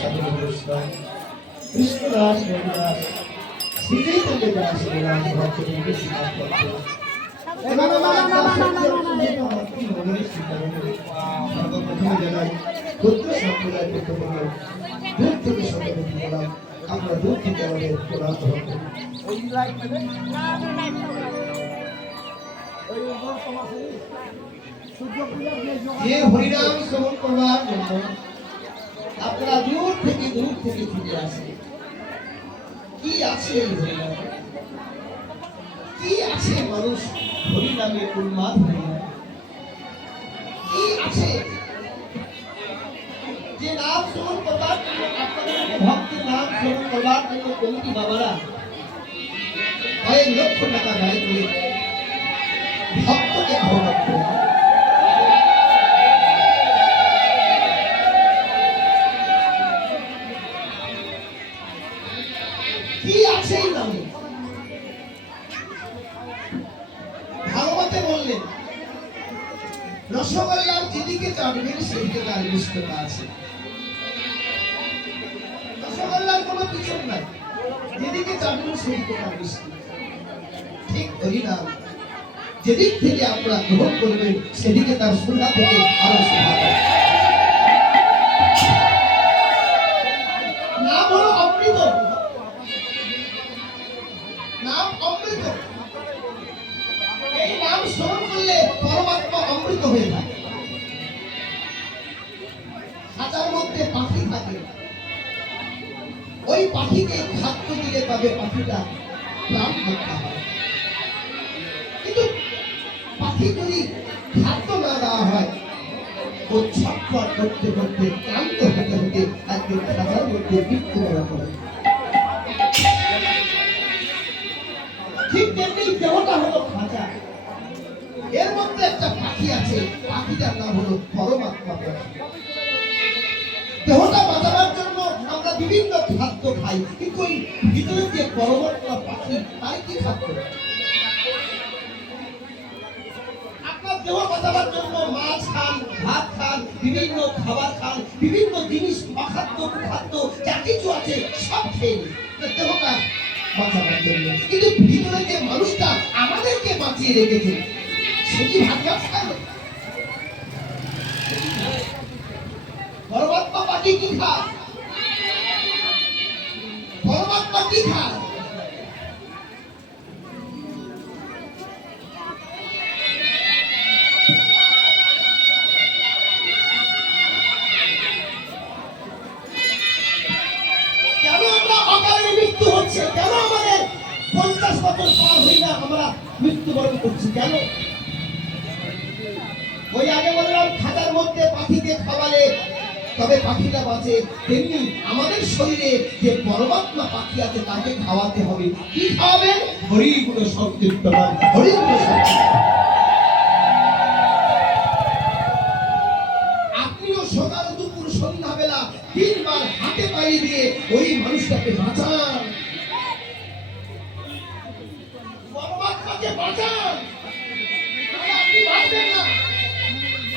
সাধু বৈষ্ণব কৃষ্ণদাস রবিদাস শ্রীচৈতন্য দাস রাজ ভক্তদেরকে স্বীকার করতে সর্বপ্রথমে জানাই ক্ষুদ্র সম্প্রদায় দূর থেকে সঙ্গে বললাম আমরা দূর থেকে আমাদের প্রণাম গ্রহণ করি। যে হরিনাম শ্রবণ করবার জন্য আপনারা দূর থেকে ছুটে আসে, কি আছে এই হরিনামে? কি আছে মানুষ হরিনামে উন্মাদ হয়ে যায়? কি আছে যে নাম শ্রবণ করবার জন্য আপনাদের ভক্তের নাম শ্রবণ করবার জন্য কমিটি বাবারা কয়েক লক্ষ টাকা ব্যয় করে ভক্তকে আহ্বান করে? কি আছে এই নামে? ভাগবতে বললেন রসগোল্লার যেদিকে চাটবেন সেদিকে তার মিষ্টতা আছে। রসগোল্লার কোনো পিছন নাই, যেদিকে চাটবেন সেদিকে তার মিষ্টি। ঠিক হরিনাম যেদিক থেকে আপনারা গ্রহণ করবেন সেদিকে তার সুধা থেকে আরো সুধা। নাম হলো অমৃত, নাম অমৃত। এই নাম শ্রবণ করলে পরমাত্মা অমৃত হয়ে থাকে। খাঁচার মধ্যে পাখি থাকে, ওই পাখিকে খাদ্য দিলে পাবে পাখিটা প্রাণ রক্ষা হয়। কিন্তু পাখি যদি খাদ্য না দেওয়া হয় ও ছটফট করতে করতে ক্লান্ত হতে হতে একদিন খাঁচার মধ্যে মৃত্যুবরণ করে। ঠিক তেমনি দেহটা হলো খাঁচা, এর মধ্যে একটা পাখি আছে, পাখিটার নাম হলো পরমাত্মা। দেহটা বাঁচাবার জন্য আমরা বিভিন্ন খাদ্য খাই, কিন্তু ওই ভিতরে যে পরমাত্মা পাখি তার কি খাদ্য? আপনার দেহ বাঁচাবার জন্য মাছ খান, ভাত খান, বিভিন্ন খাবার খান, বিভিন্ন জিনিস অখাদ্য কুখাদ্য যা কিছু আছে সব খেয়ে দেহটা বাঁচাবার জন্য। কিন্তু ভিতরে যে মানুষটা আমাদেরকে বাঁচিয়ে রেখেছে সেটি ভাগ্যাস খায়। পরমাত্মা পাখি কি খায়? পরমাত্মা কি খায়? কেন আমরা অকালে মৃত্যু হচ্ছে? কেন আমাদের 50 বছর পার হয়ে না আমরা মৃত্যুবরণ করছি? কেন? ওই আগে বললাম খাঁচার মধ্যে পাখিকে খাওয়ালে তবে পাখিটা বাঁচে, তেমনি আমাদের শরীরে যে পরমাত্মা পাখি আছে তাকে খাওয়াতে হবে। কি খাওয়াবেন? হরি গুণ সংকীর্তন, হরি গুণ সংকীর্তন। আপনিও সকাল দুপুর সন্ধ্যা বেলা 3 বার হাতে তালি দিয়ে ওই মানুষটাকে বাঁচান, পরমাত্মাকে বাঁচান। আপনি বাঁচবেন না,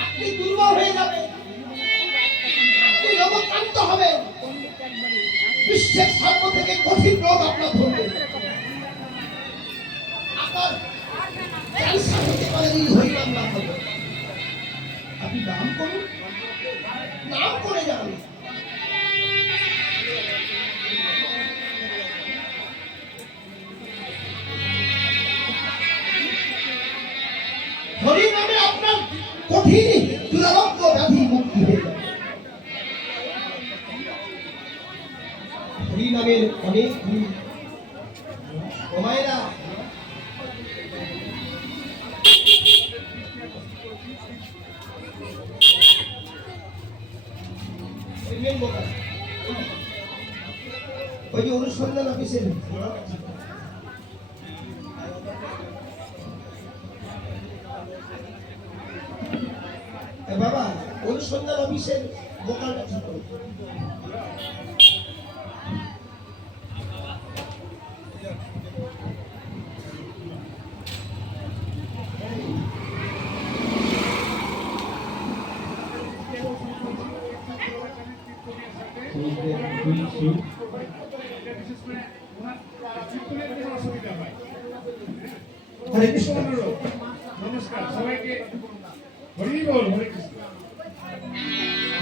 আপনি দুর্বল হয়ে যাবেন, আপনি রোগাক্রান্ত হবেন, বিশ্বের সর্ব থেকে কঠিন রোগ আপনার ধরবে, আপনার ক্যান্সার হতে পারে এই হরিনাম না হবে। আপনি নাম করুন, নাম করে যান। হরিনামে আপনার কঠিন দুরারোগ্য ব্যাধি মুক্তি হয়ে যাবে। হরিনামের অনেক গুণ। মায়েরা ওই যে অনুসন্ধান অফিসের বাবা, অনুসন্ধান অফিসের মোকালটা ঠিক করো। হরে কৃষ্ণ। নমস্কার সবাইকে। হরি বল, হরে কৃষ্ণ।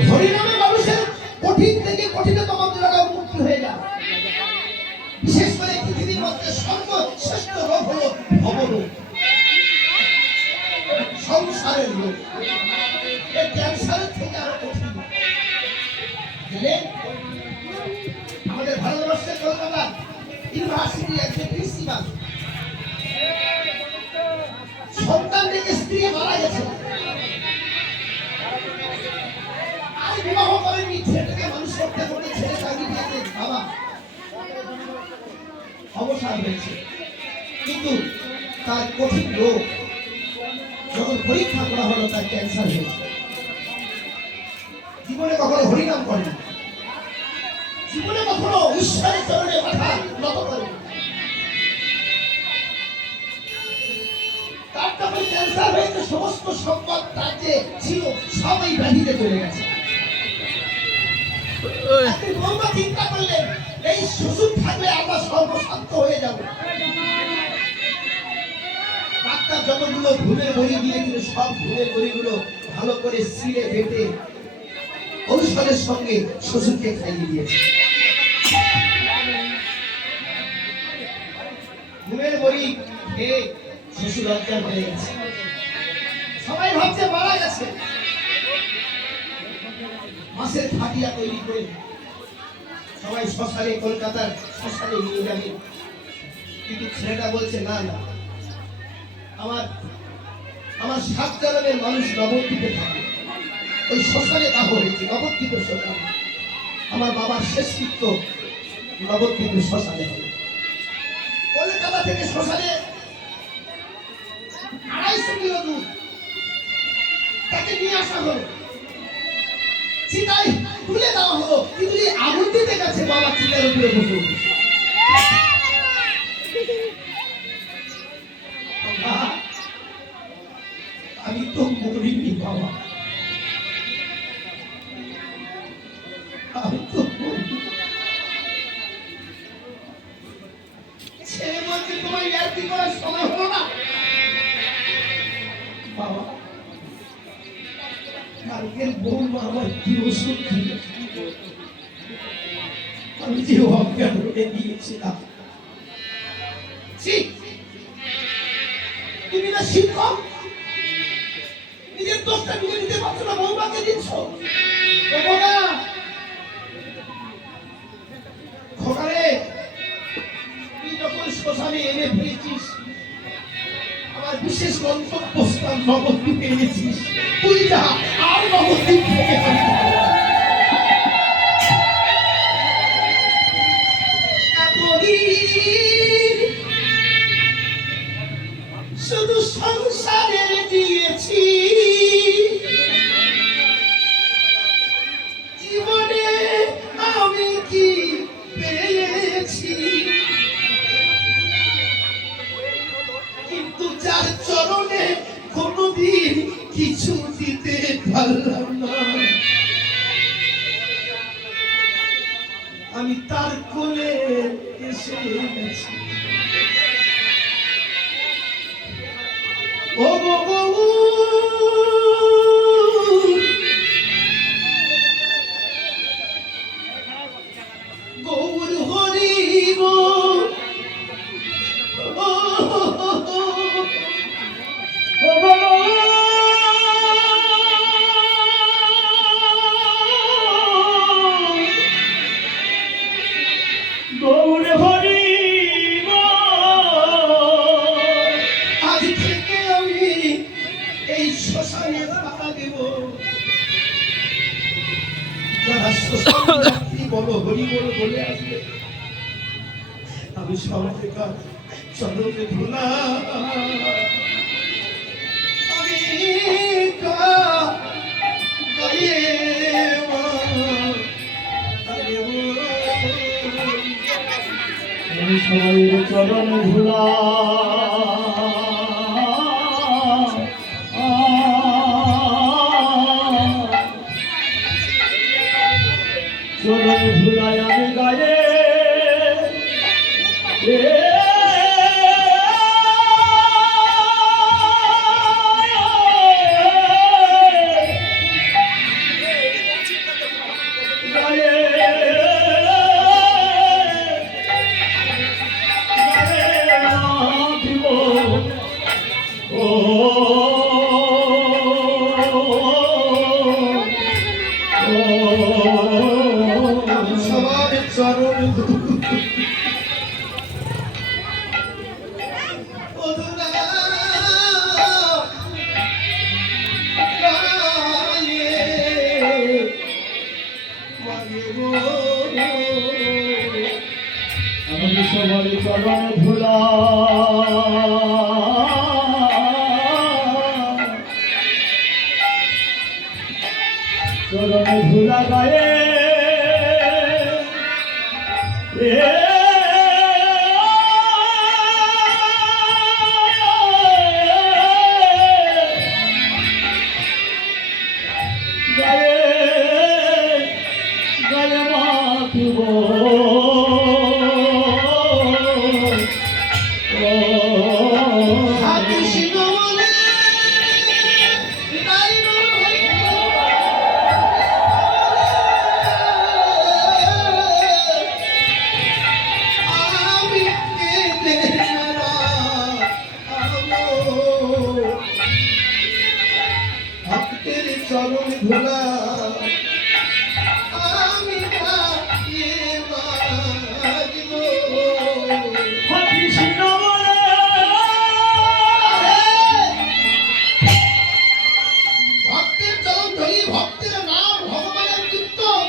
হরিনামে মানুষের কঠিন থেকে কঠিনতম দুরারোগ মুক্তি হয়ে যায়। বিশেষ করে পৃথিবীর মধ্যে সর্বশ্রেষ্ঠ রোগ হলো ভবরোগ, সংসারের রোগ। এই ক্যান্সারের থেকে আরো কঠিন। জানেন, আমাদের ভারতবর্ষের কলকাতা ইউনিভার্সিটি একজন প্রিন্সিপাল সন্তান রেখে স্ত্রী মারা গেছে, আর বিবাহ করেননি, ছেলেটাকে মানুষ করতে করতে ছেলে চাকরি দিয়েছে, বাবা অবসর হয়েছে। কিন্তু তার কঠিন রোগ, যখন পরীক্ষা করা হলো তার ক্যান্সার হয়েছে। জীবনে কখনো হরিনাম করেন, জীবনে কখনো ঈশ্বরের চরণে মাথা নত করেন। তার যখন ক্যান্সার হয়েছে, সমস্ত সম্পদ তার যে ছিল সবই ব্যাধিতে চলে গেছে। বৌমা চিন্তা করলেন, এই শ্বশুর থাকলে আমরা সর্বশান্ত হয়ে যাব। ডাক্তার যতগুলো ঘুমের বড়ি দিয়েছিল, সব ঘুমের বড়িগুলো ভালো করে সিলে বেটে ঔষধের সঙ্গে শ্বশুরকে খাইয়ে দিয়েছে। ঘুমের বড়ি খেয়ে শ্বশুর অজ্ঞান হয়ে গেছে। সবাই ভাবছে মারা গেছে। মাছের খাটিয়া তৈরি করে সবাই শ্মশানে, কলকাতার শ্মশানে নিয়ে যাবে। কিন্তু ছেলেটা বলছে, না না, আমার আমার 7 জন্মের মানুষ নবদ্বীপে থাকে, ওই শ্মশানে দাহ হয়েছে, নবদ্বীপের শ্মশানে। আমার বাবার শেষকৃত্য নবদ্বীপের শ্মশানে হবে। কলকাতা থেকে শ্মশানে 250 কিলো দূর তাকে নিয়ে আসা হলো, চিতায় তুলে দেওয়া হলো। কিন্তু এই আগুন দিতে গেছে, বাবা চিতার উপরে বসে উঠেছে। আমি তো মরিনি বাবা, আমি তো ছেলে বলছে, তোমার ইয়ার্কি করার সময় হলো না বাবা। কালকের বৌমা আমার কি ওষুধ দিল, আমি যে অজ্ঞান হয়ে দিয়েছিলাম। তুমি না শিক্ষক, নিজের দোষটা নিজে নিতে পারছো না, বৌমাকে দিচ্ছ। খোকারে, তুই যখন শ্মশানে এনে ফেলেছিস, আমার বিশেষ গন্তব্যস্থান নবদ্বীপে এনেছিস, তুই যা, আর নবদ্বীপ থেকে শুধু সংসারের দিয়েছি, জীবনে আমি কি পেয়েছি? কিন্তু যার চরণে কোনদিন কিছু দিতে পারলাম না, আমি তার কোলে এসে গেছি। ও বাবু, গৌর হরিব, গৌর হরিব। আজ থেকে আমি এই শ্মশানে থাকা দেব। যারা শ্মশান যাত্রী বলো হরি বল বলে আসবে, আমি সবাইকে চরণে ধুলা, আমি সবাই চরণ ধুলা। চরণ ধুলায় আমি গায়ে সবার চরণ আমি সবার চরণ ধুলা চরণ ধুলা গায়ে গায়ে মাখিব ভক্তের চরণ ধুলা আমি গায়ে মাগিব। কৃষ্ণ বলে ভক্তের চরণ ধরি, ভক্তের নাম, ভগবানের কীর্তন।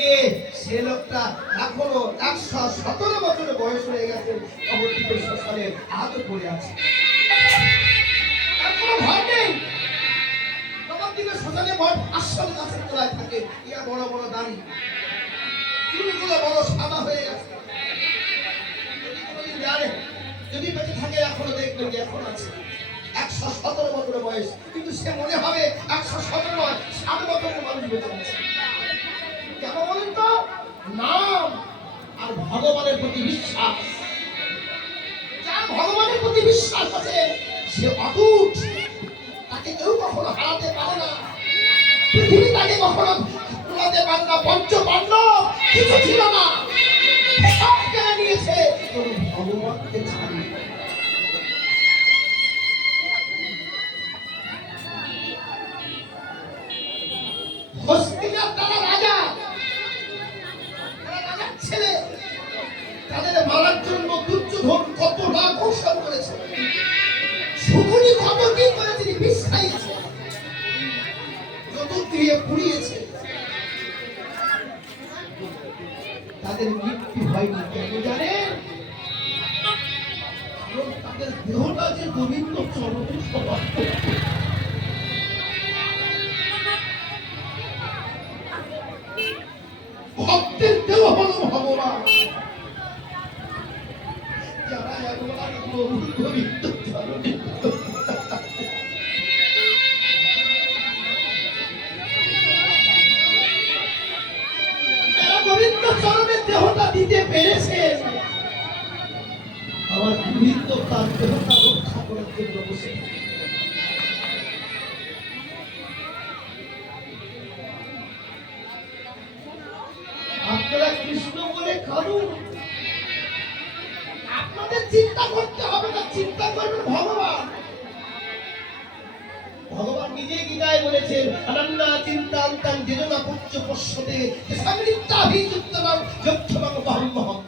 গে সে লোকটা এখনো 117 বছর বয়স হয়ে গেছে, অবস্থিত শ্মশানে আহত পড়ে আছে। তার কোনো ভয় নেই। নবদ্বীপের শ্মশানে বট আশ্রম গাছের তলায় থাকে, ইয়া বড় বড় দাড়ি, চুলগুলো বড় সাদা হয়ে গেছে। যদি কোনোদিন জানে, যদি বেঁচে থাকে এখনো দেখবেন যে এখন আছে। 117 বছর বয়স, কিন্তু সে মনে হবে 117 নয়, 60 বছরের মানুষ বেঁচে আছে। কেন বলেন তো? নাম আর ভগবানের প্রতি বিশ্বাস। যার ভগবানের প্রতি বিশ্বাস আছে সে অটুট, তাকে কেউ কখনো হারাতে পারে না। পৃথিবী তাকে কখনো হারাতে পারে না। পঞ্চপাণ্ডব কিছু ছিল না, সব কেড়ে নিয়েছে, তবু ভগবানকে ছাড়ি। হস্তিনার তারা রাজা, তারা রাজার ছেলে, তাদের মারার জন্য দুর্যোধন কত না কৌশল করেছে, শকুনি কত কি করেছে, বিষ খাইয়েছে, চতুর্দিকে পুড়িয়েছে। তাদের মৃত্যু হয়নি, কেন জানেন? কারণ তাদের দেহটা যে গোবিন্দ চরণে সমর্পণ। ভক্তের দেহ হল ভগবান। যারা একবার গোবিন্দ চরণে গোবিন্দ চরণে দেহটা দিতে পেরেছে, আমার গোবিন্দ তার দেহটা রক্ষা করার জন্য বসে। আপনারা কৃষ্ণ বলে কারণ আপনাদের চিন্তা করতে হবে না, চিন্তা করবেন ভগবান। ভগবান নিজে গীতায় বলেছেন, অনন্যা চিন্তান্তাং যেজনা পুচ্চ পশ্যতে সংযুক্তাভিযুক্তনাম যক্ষমাং বহম্মহম।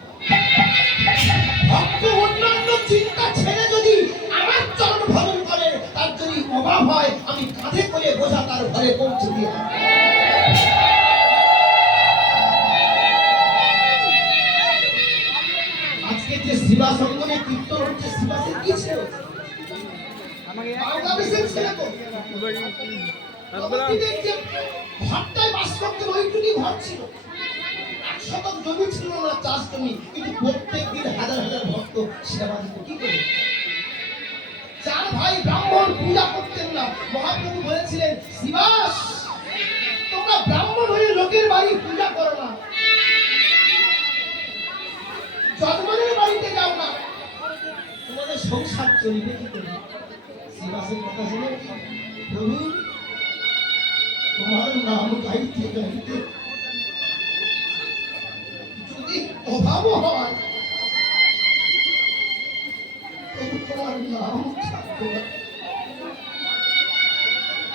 ভক্ত অন্যান্য চিন্তা ছেড়ে যদি আমার চরণ ভজন করে, তার যদি অভাব হয়, আমি কাঁধে করে বোঝা তার ঘরে পৌঁছে দিয়ে আজকে যে শিবা সঙ্গনে কীর্তন হচ্ছে, শিবাসের কি ছিল? বাংলাদেশের ছেলে তো নবদ্বীপের যে ঘরটায় বাস করতেন, ওইটুকুই ঘর ছিল। 1 শতক জমি ছিল না, চাষ জমি, কিন্তু প্রত্যেক দিন হাজার হাজার ভক্ত সেবা দিত। কি করে? 4 ভাই ব্রাহ্মণ পূজা করতেন না। মহাপ্রভু বলেছিলেন, শিবাস তোমরা ব্রাহ্মণ হয়ে লোকে চলবে কি করে? শ্রীবাসের কথা শুনে প্রভু তোমার নাম গাইতে গাইতে যদি অভাব হয় তবু তোমার নাম থাকবে না।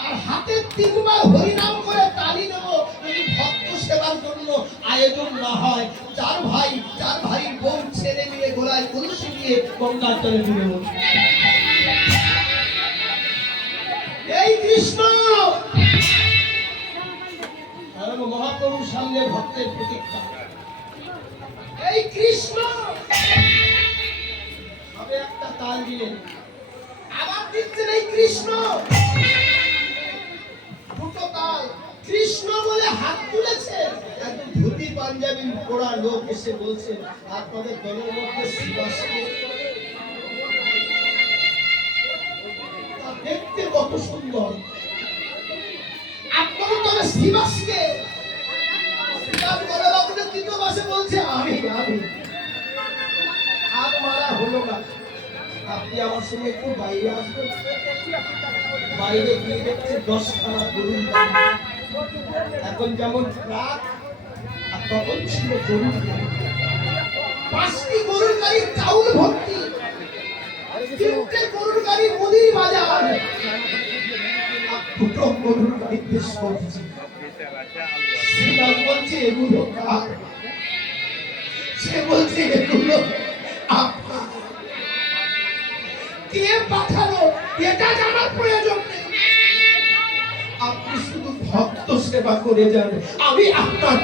আর হাতে 3 বার হরিনাম করে তালি দেব যদি ভক্ত সেবার জন্য আয়োজন না হয়। চার ভাই বউ ছেড়ে নিয়ে গোলায় কলসি দিয়ে গঙ্গার জলে ডুবে দেব। এই কৃষ্ণ কারণ মহাপ্রভুর সামনে ভক্তের প্রতীক্ষা। এই কৃষ্ণ সবে একটা তাল দিলেন, আবার দিচ্ছেন এই কৃষ্ণ, দুটো তাল। কৃষ্ণ বলে হাত তুলেছে, একজন ধুতি পাঞ্জাবি পরা লোক এসে বলছে আপনাদের দলের মধ্যে শ্রীবাসকে দেখতে কত সুন্দর, আপনাদের দলে শ্রীবাসকে। শ্রীবাস গলা বাবুকে তৃতীয় মাসে বলছে আমি হাত মারা হলো না, আপনি আমার সঙ্গে একটু বাইরে আসবেন। বাইরে গিয়ে দেখছে 10খানা গরুর গাড়ি। এখন যেমন ট্রাক আর তখন ছিল গরুর গাড়ি। 5টি গরুর গাড়ি চাউল ভর্তি, 3টে গরুর গাড়ি মুদির বাজার, আর 2টো গরুর গাড়িতে সবজি। শ্রীরাম বলছে এগুলো কার? সে বলছে এগুলো আপনার। কে পাঠালো এটা জানার প্রয়োজন নেই, আপনি শুধু ভক্ত সেবা করে যান, আমি আপনার